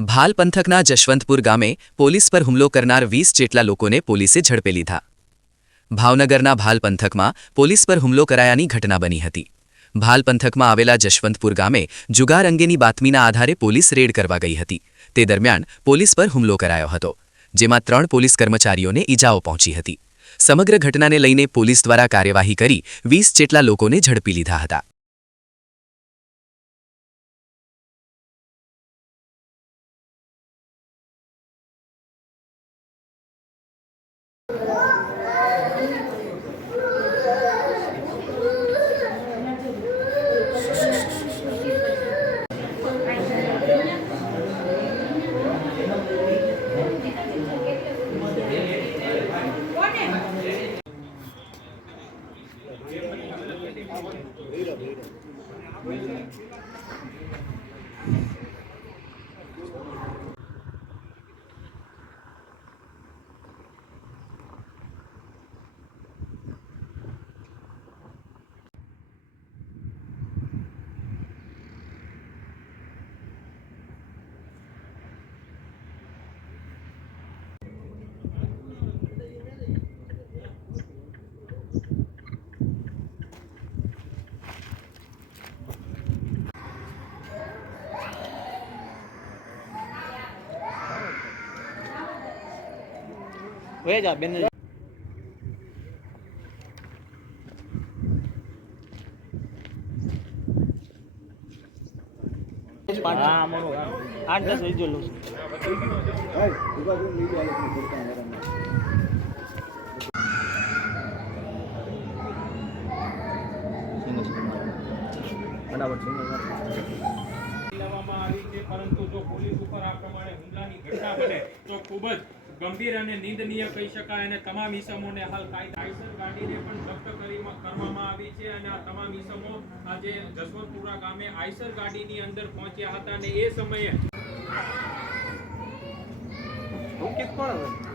ભાલ પંથકના જશવંતપુર ગામે પોલીસ પર હુમલો કરનાર 20 જેટલા લોકોને પોલીસે ઝડપી લીધા। ભાવનગરના ભાલ પંથકમાં પોલીસ પર હુમલો કરાયાની ઘટના બની હતી। ભાલ પંથકમાં આવેલા જશવંતપુર ગામે જુગાર અંગેની બાતમીના આધારે પોલીસ રેડ કરવા ગઈ હતી। તે દરમિયાન પોલીસ પર હુમલો કરાયો હતો, જેમાં 3 પોલીસ કર્મચારીઓને ઈજાઓ પહોંચી હતી। સમગ્ર ઘટનાને લઈને પોલીસ દ્વારા કાર્યવાહી કરી 20 જેટલા લોકોને ઝડપી લીધા હતા। वे जा बेन हाँ मोरो 8-10 वीडियो लो परंतु जो पुलिस पर आ प्रमाणे हुमलानी घटना बने तो खूब ज गंभीर અને નિંદનીય કહી શકાય અને તમામ ઈસમોને હાલ કાયદેસર ગાડીને પણ જપ્ત કરવામાં આવી છે અને આ તમામ ઈસમો આજે જસવંતપુરા ગામે આઈસર ગાડીની અંદર પહોંચ્યા હતા અને એ સમયે હું કે કોણ